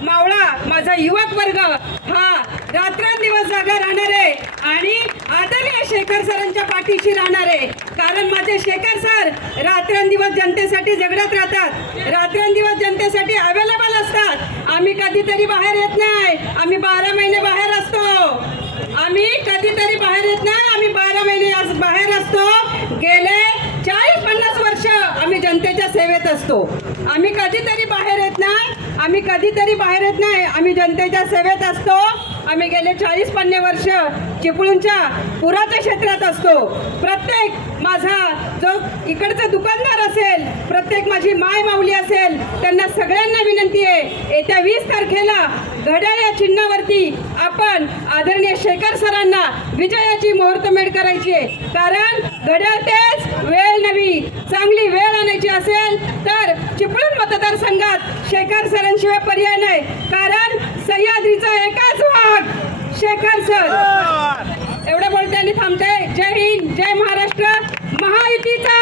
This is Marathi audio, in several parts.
मावळा माझा युवक वर्ग हा रात्रंदिवस जागा राहणार आहे आणि आदरणीय शेखर सरांच्या पाठीशी राहणार. आहे कारण माझे शेखर सर रात्रंदिवस जनतेसाठी झगडत राहतात. रात्रंदिवस जनतेसाठी अवेलेबल असतात. आम्ही कधीतरी बाहेर येत नाही. आम्ही बारा महिने बाहेर असतो. आम्ही कधीतरी बाहेर येत नाही. आम्ही बारा महिने आज बाहेर असतो. गेले चाळीस पन्नास वर्ष आम्ही जनतेच्या सेवेत असतो. आम्ही कधीतरी बाहेर येत नाही. आम्ही कधीतरी बाहेर येत नाही. आम्ही जनतेच्या सेवेत असतो. आम्ही गेले चाळीस पन्ने वर्ष चिपळूणच्या पुराच्या क्षेत्रात असतो. प्रत्येक माझा जो इकडचा दुकानदार असेल प्रत्येक माझी माय माऊली असेल त्यांना सगळ्यांना विनंती आहे येत्या वीस तारखेला घड्याळ या चिन्हावरती आपण आदरणीय शेखर सरांना विजयाची मुहूर्तमेढ करायची आहे. कारण घड्याळ तेच वेळ नवी चांगली वेळ आणायची असेल तर चिपळूण मतदारसंघात शेखर सरांशिवाय पर्याय नाही. कारण सह्याद्रीचा एकाच वाघ. शेखर सर. एवढं बोलते आणि थांबते. जय हिंद जय महाराष्ट्र महायुतीचा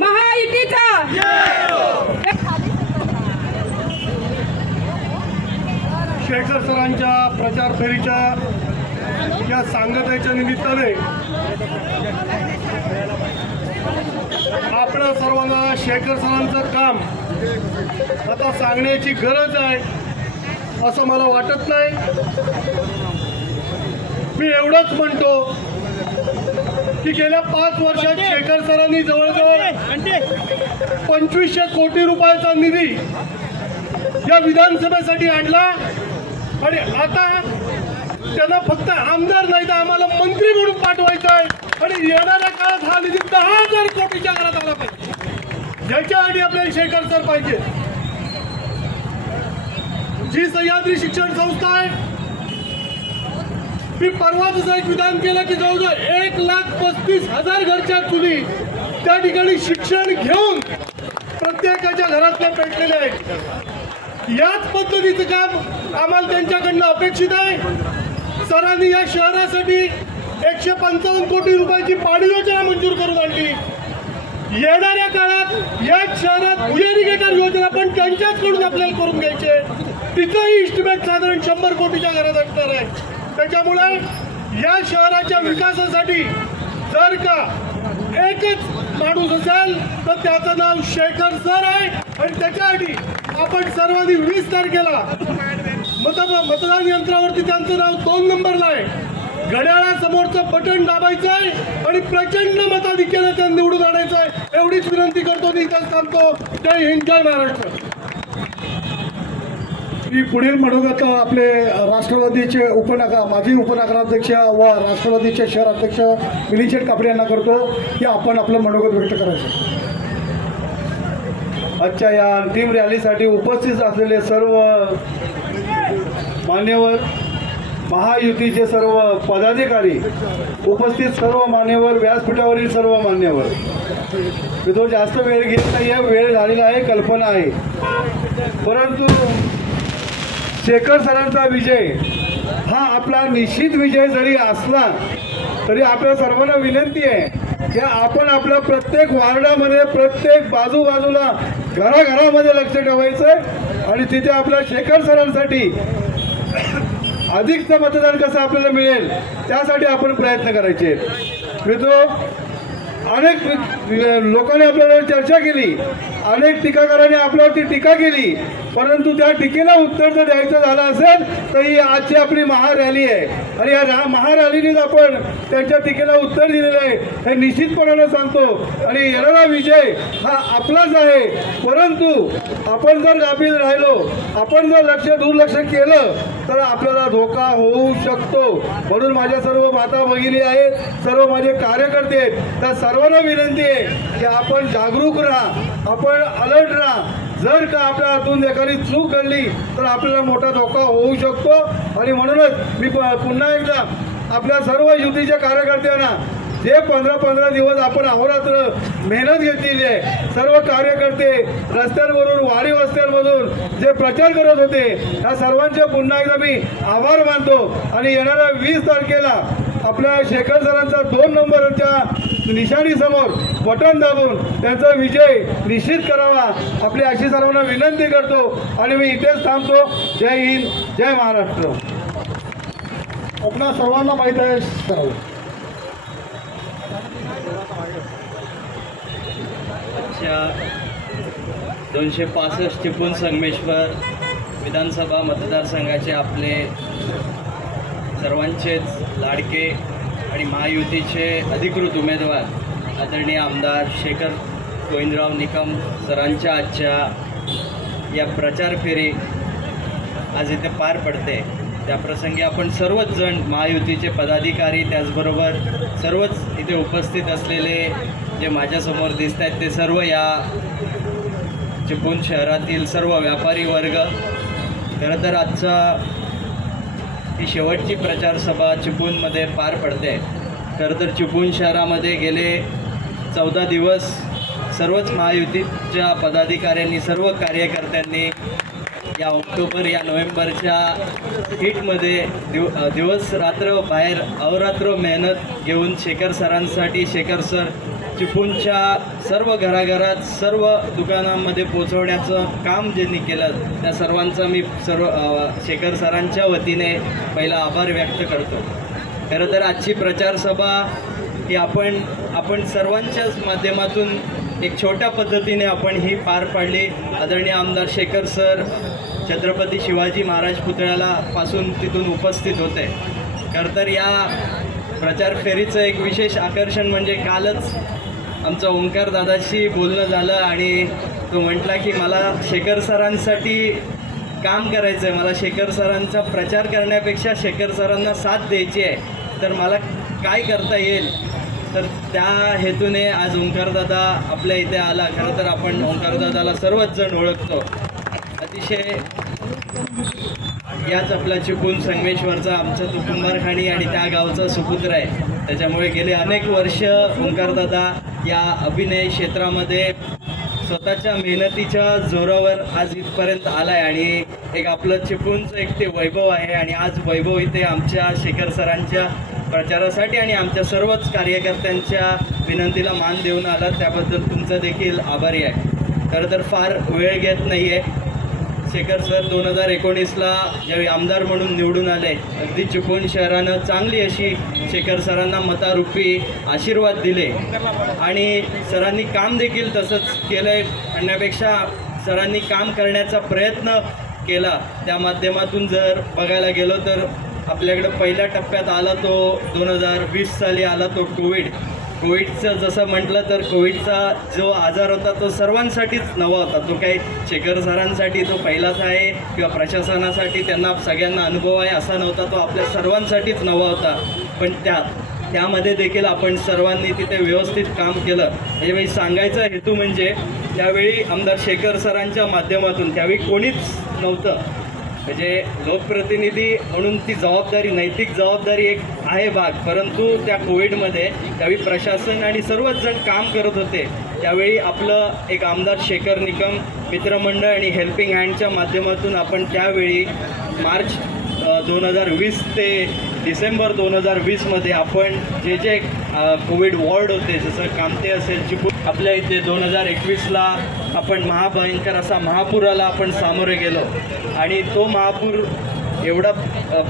महायुतीचा शेखर सरांच्या प्रचार या सांगतेच्या निमित्ताने आपल्या सर्वांना शेखर सरांचं काम आता सांगण्याची गरज आहे असं मला वाटत नाही. मी एवढंच म्हणतो की गेल्या पाच वर्षात शेखर सरांनी जवळजवळ पंचवीसशे कोटी रुपयाचा निधी या विधानसभेसाठी आणला आणि आता त्यांना फक्त आमदार नाही तर आम्हाला मंत्री म्हणून पाठवायचं आहे. आणि येणाऱ्या काळात हा निधी दहा हजार कोटीच्या घरात आला पाहिजे. याच्यासाठी आपल्याला शेखर सर पाहिजे. जी सह्याद्री शिक्षण संस्था आहे मी परवा जसं एक विधान केलं की जवळजवळ एक लाख पस्तीस हजार घरच्या चुली त्या ठिकाणी शिक्षण घेऊन प्रत्येकाच्या घरातल्या पेटलेल्या आहेत. याच पद्धतीचं काम आम्हाला त्यांच्याकडनं अपेक्षित आहे. सरांनी या शहरासाठी एकशे पंचावन्न कोटी रुपयाची पाणी योजना मंजूर करून आणली. येणाऱ्या काळात याच शहरात इरिगेटर योजना पण त्यांच्याचकडून आपल्याला करून घ्यायचे तिचंही इस्टिमेट साधारण शंभर कोटीच्या घरात असणार आहे. त्याच्यामुळे या शहराच्या विकासासाठी जर का एकच माणूस असेल तर त्याचं नाव शेखर सर आहे. आणि त्याच्यासाठी आपण सर्वांनी वीस तारखेला मत मतदान यंत्रावरती त्यांचं नाव दोन नंबरला आहे. घड्याळासमोरचं बटन दाबायचं आहे आणि प्रचंड मताधिक्याने त्यांना निवडून आणायचं आहे. एवढीच विनंती करतो निकाल सांगतो जय हिंद जय महाराष्ट्र. मी पुढील मनोगत आपले राष्ट्रवादीचे उपनगर माजी उपनगराध्यक्ष व राष्ट्रवादीचे शहर अध्यक्ष मिलिंद शेठ कापडे यांना करतो. की आपण आपलं मनोगत व्यक्त करायचं. आजच्या या अंतिम रॅलीसाठी उपस्थित असलेले सर्व मान्यवर महायुतीचे सर्व पदाधिकारी उपस्थित सर्व मान्यवर व्यासपीठावरील सर्व मान्यवर. मी तो जास्त वेळ घेत नाही आहे वेळ झालेला आहे कल्पना आहे. परंतु शेखर सरांचा विजय हा आपला निश्चित विजय जरी असला तरी आपल्या सर्वांना विनंती आहे की आपण आपल्या प्रत्येक वार्डामध्ये प्रत्येक बाजूबाजूला घराघरामध्ये लक्ष ठेवायचं आहे आणि तिथे आपल्या शेखर सरांसाठी अधिकचं मतदान कसं आपल्याला मिळेल त्यासाठी आपण प्रयत्न करायचे. मित्रो अनेक लोकांनी आपल्यावर चर्चा केली अनेक टीकाकारांनी आपल्यावरती टीका केली. परंतु त्या टीकेला उत्तर जर द्यायचं झालं असेल तर ही आजची आपली महारॅली आहे. आणि या रा- महारॅलीनेच आपण त्यांच्या टीकेला उत्तर दिलेलं आहे. हे निश्चितपणानं सांगतो. आणि येणारा विजय हा आपलाच आहे. परंतु आपण जर गाफील राहिलो आपण जर लक्ष दुर्लक्ष केलं तर आपल्याला धोका होऊ शकतो. म्हणून माझ्या सर्व माता भगिनी आहेत सर्व माझे कार्यकर्ते आहेत त्या सर्वांना विनंती आहे की आपण जागरूक राहा आपण अलर्ट राहा. जर का आपल्या हातून एखादी चूक घडली तर आपल्याला मोठा धोका होऊ शकतो. आणि म्हणूनच मी प- पुन्हा एकदा आपल्या सर्व युतीच्या कार्यकर्त्यांना जे पंधरा पंधरा दिवस आपण अहोरात्र मेहनत घेतलेली आहे सर्व कार्यकर्ते रस्त्यांवरून वाडी वस्त्यांमधून जे प्रचार करत होते त्या सर्वांचे पुन्हा एकदा मी आभार मानतो. आणि येणाऱ्या वीस तारखेला आपल्या शेखर सरांचा दोन नंबरच्या निशाणीसमोर बटन दाबून त्यांचा विजय निश्चित करावा. आपली अशी सर्वांना विनंती करतो आणि मी इथेच थांबतो. जय हिंद जय महाराष्ट्र. आपणा सर्वांना माहीत आहे च्या दोनशे पासष्ट चिपळूण संगमेश्वर विधानसभा मतदारसंघाचे आपले सर्वांचेच लाडके आणि महायुतीचे अधिकृत उमेदवार आदरणीय आमदार शेखर गोविंदराव निकम सरांच्या आजच्या या प्रचार फेरी आज इथे पार पडते. त्याप्रसंगी आपण सर्वच जण महायुतीचे पदाधिकारी त्याचबरोबर सर्वच इथे उपस्थित असलेले जे माझ्यासमोर दिसत आहेत ते सर्व या चिपळूण शहरातील सर्व व्यापारी वर्ग. खरं तर आजचा ही शेवटची प्रचार सभा चिपळूणमध्ये पार पडते. खरं तर चिपळूण शहरामध्ये गेले चौदा दिवस सर्वच महायुतीच्या पदाधिकाऱ्यांनी सर्व कार्यकर्त्यांनी या ऑक्टोबर या नोव्हेंबरच्या हिटमध्ये दिव दिवस रात्र बाहेर अवरात्र मेहनत घेऊन शेखर सरांसाठी शेखर सर चिपळूणच्या सर्व घराघरात सर्व दुकानांमध्ये पोचवण्याचं काम ज्यांनी केलं त्या सर्वांचा मी सर्व शेखर सरांच्या वतीने पहिला आभार व्यक्त करतो. खरं तर आजची प्रचारसभा की आपण आपण सर्वांच्याच माध्यमातून एक छोट्या पद्धतीने आपण ही पार पाडली. आदरणीय आमदार शेखर सर छत्रपती शिवाजी महाराज पुतळ्याला पासून तिथून उपस्थित होते. खरं तर या प्रचार फेरीचं एक विशेष आकर्षण म्हणजे कालच आमचं ओंकार दादाशी बोलणं झालं आणि तो म्हटला की मला शेखर सरांसाठी काम करायचं आहे मला शेखर सरांचा प्रचार करण्यापेक्षा शेखर सरांना साथ द्यायची आहे. तर मला काय करता येईल? तर त्या हेतूने आज ओंकारदादा आपल्या इथे आला. खरं तर आपण ओंकारदादाला सर्वच जण ओळखतो. अतिशय याच आपला चिपळूण संगमेश्वरचा आमचा तो कुंभारखाणी आणि त्या गावचा सुपुत्र आहे. त्याच्यामुळे गेले अनेक वर्ष ओंकारदादा या अभिनय क्षेत्रामध्ये स्वतःच्या मेहनतीच्या जोरावर आज इथपर्यंत आला आहे आणि एक आपलं चिपळूणचं एक ते वैभव आहे आणि आज वैभव इथे आमच्या शेखर सरांच्या प्रचारासाठी आणि आमच्या सर्वच कार्यकर्त्यांच्या विनंतीला मान देऊन आला. त्याबद्दल तुमचं देखील आभारी आहे. खरं तर फार वेळ घेत नाही आहे शेखर सर दोन हजार एकोणीसला ज्यावेळी आमदार म्हणून निवडून आले. अगदी चिपळूण शहरानं चांगली अशी शेखर सरांना मतारूपी आशीर्वाद दिले. आणि सरांनी काम देखील तसंच केलं आहे म्हणण्यापेक्षा सरांनी काम करण्याचा प्रयत्न केला. त्या माध्यमातून जर बघायला गेलो तर आपल्याकडं पहिल्या टप्प्यात आला तो दोन हजार वीस साली आला तो कोविड कोविडचं जसं म्हटलं तर कोविडचा जो आजार होता तो सर्वांसाठीच नवा होता. तो काही शेखर सरांसाठी तो पहिलाच आहे किंवा प्रशासनासाठी त्यांना सगळ्यांना अनुभव आहे असा नव्हता. तो आपल्या सर्वांसाठीच नवा होता. पण त्या त्यामध्ये देखील आपण सर्वांनी तिथे व्यवस्थित काम केलं. यावेळी सांगायचा हेतू म्हणजे त्यावेळी आमदार शेखर सरांच्या माध्यमातून त्यावेळी कोणीच नव्हतं. म्हणजे लोकप्रतिनिधी म्हणून ती जबाबदारी नैतिक जबाबदारी एक आहे भाग. परंतु त्या कोविडमध्ये त्यावेळी प्रशासन आणि सर्वच जण काम करत होते. त्यावेळी आपलं एक आमदार शेखर निकम मित्रमंडळ आणि हेल्पिंग हँडच्या माध्यमातून आपण त्यावेळी मार्च दोन हजार वीस ते डिसेंबर दोन हजार वीसमध्ये आपण जे जे कोविड वॉर्ड होते जसं कामते असेल चिपू आपल्या इथे दोन हजार एकवीसला आपण महाभयंकर असा महापुराला आपण सामोरे गेलो. आणि तो महापूर एवढा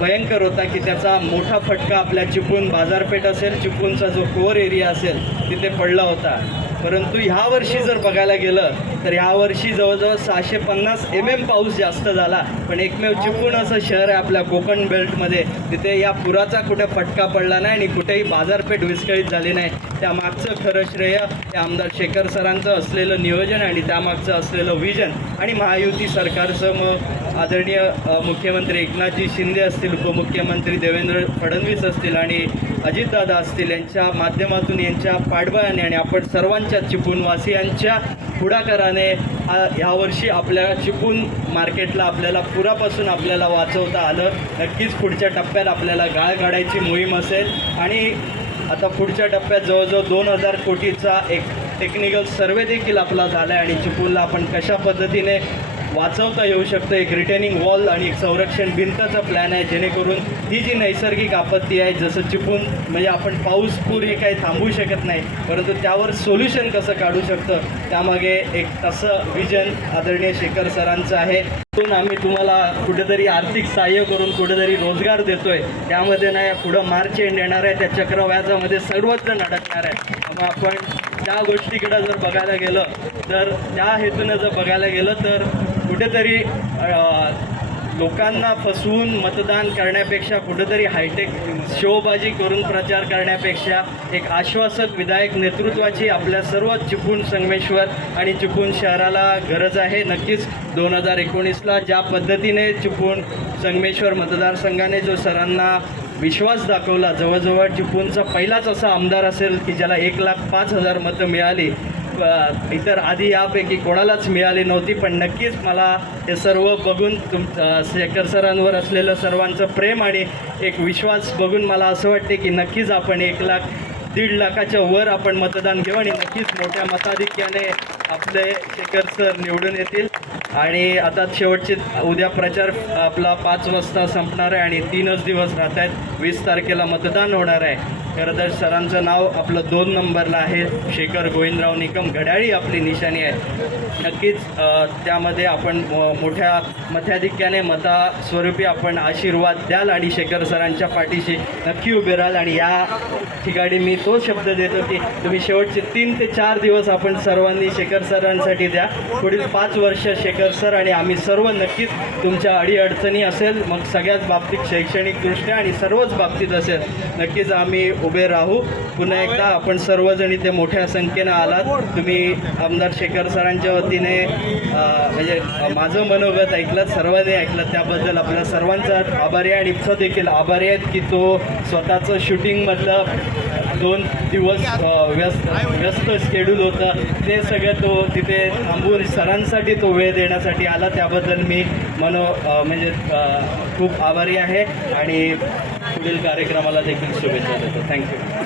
भयंकर होता की त्याचा मोठा फटका आपल्या चिपळूण बाजारपेठ असेल चिपळूणचा जो कोर एरिया असेल तिथे पडला होता. परंतु ह्या वर्षी जर बघायला गेलं तर ह्या वर्षी जवळजवळ सहाशे पन्नास एम एम पाऊस जास्त झाला. पण एकमेव चिपळूण असं शहर आहे आपल्या कोकण बेल्टमध्ये. तिथे या पुराचा कुठे फटका पडला नाही आणि कुठेही बाजारपेठ विस्कळीत झाली नाही. त्यामागचं खरं श्रेय त्या आमदार शेखर सरांचं असलेलं नियोजन आणि त्यामागचं असलेलं विजन आणि महायुती सरकारचं मग आदरणीय मुख्यमंत्री एकनाथजी शिंदे असतील उपमुख्यमंत्री देवेंद्र फडणवीस असतील आणि अजितदादा असतील यांच्या माध्यमातून यांच्या पाठबळाने आणि आपण सर्वांच्या चिपळूणवासियांच्या पुढाकाराने ह्यावर्षी आपल्या चिपळूण मार्केटला आपल्याला पुरापासून आपल्याला वाचवता आलं. नक्कीच पुढच्या टप्प्यात आपल्याला गाळ काढायची मोहीम असेल. आणि आता पुढच्या टप्प्यात जवळजवळ दोन हजार कोटीचा एक टेक्निकल सर्वे देखील आपला झाला आहे आणि चिपळूणला आपण कशा पद्धतीने वाचवता येऊ शकतं. एक रिटेनिंग वॉल आणि एक संरक्षण भिंतचा प्लॅन आहे. जेणेकरून ही जी नैसर्गिक आपत्ती आहे जसं चिपून म्हणजे आपण पाऊस पूर हे काही थांबवू शकत नाही परंतु त्यावर सोल्युशन कसं काढू शकतं त्यामागे एक तसं विजन आदरणीय शेखर सरांचं आहे. त्यातून आम्ही तुम्हाला कुठेतरी आर्थिक सहाय्य करून कुठेतरी रोजगार देतोय. त्यामध्ये नाही पुढं मार्च एंड येणार आहे. त्या चक्रव्याजामध्ये सर्वजण अडकणार आहे. मग आपण त्या गोष्टीकडे जर बघायला गेलं तर त्या हेतूनं जर बघायला गेलं तर कुठेतरी लोकांना फसवून मतदान करण्यापेक्षा कुठेतरी हायटेक शोबाजी करून प्रचार करण्यापेक्षा एक आश्वासक विधायक नेतृत्वाची आपल्या सर्व चिपळूण संगमेश्वर आणि चिपळूण शहराला गरज आहे. नक्कीच दोन हजार एकोणीसला ज्या पद्धतीने चिपळूण संगमेश्वर मतदारसंघाने जो सरांना विश्वास दाखवला जवळजवळ चिपळूणचा पहिलाच असा आमदार असेल की ज्याला एक लाख पाच हजार मतं मिळाली इतर आधी यापैकी कोणालाच मिळाली नव्हती पण नक्कीच मला हे सर्व बघून तुम शेखर सरांवर असलेलं सर्वांचं प्रेम आणि एक विश्वास बघून मला असं वाटते की नक्कीच आपण एक लाख दीड लाखाच्या वर आपण मतदान घेऊ आणि नक्कीच मोठ्या मताधिक्याने आपले शेखर सर निवडून येतील. आणि आता शेवटचे उद्या प्रचार आपला पाच वाजता संपणार आहे आणि तीनच दिवस राहत आहेत. वीस तारखेला मतदान होणार आहे. खरं तर सरांचं नाव आपलं दोन नंबरला आहे. शेखर गोविंदराव निकम घड्याळी आपली निशाणी आहे. नक्कीच त्यामध्ये आपण मोठ्या मताधिक्याने मता स्वरूपी आपण आशीर्वाद द्याल आणि शेखर सरांच्या पाठीशी नक्की उभे राहाल. आणि या ठिकाणी मी तो शब्द देतो की तुम्ही शेवटचे तीन ते चार दिवस आपण सर्वांनी शेखर सरांसाठी द्या. पुढील पाच वर्ष शेखर सर आणि आम्ही सर्व नक्कीच तुमच्या अडीअडचणी असेल मग सगळ्याच बाबतीत शैक्षणिकदृष्ट्या आणि सर्वच बाबतीत असेल नक्कीच आम्ही उभे राहू. पुन्हा एकदा आपण सर्वजण इथे मोठ्या संख्येनं आलात. तुम्ही आमदार शेखर सरांच्या वतीने म्हणजे माझं मनोगत ऐकलं सर्वांनी ऐकलं त्याबद्दल आपल्या सर्वांचा आभारी आहे आणि इथं देखील आभारी आहेत की तो स्वतःचं शूटिंगमधलं दोन दिवस व्यस्त व्यस्त शेड्यूल होतं. ते सगळं तो तिथे थांबून सरांसाठी तो वेळ देण्यासाठी आला. त्याबद्दल मी मनो म्हणजे खूप आभारी आहे. आणि पुढील कार्यक्रमाला देखील शुभेच्छा देतो. थँक्यू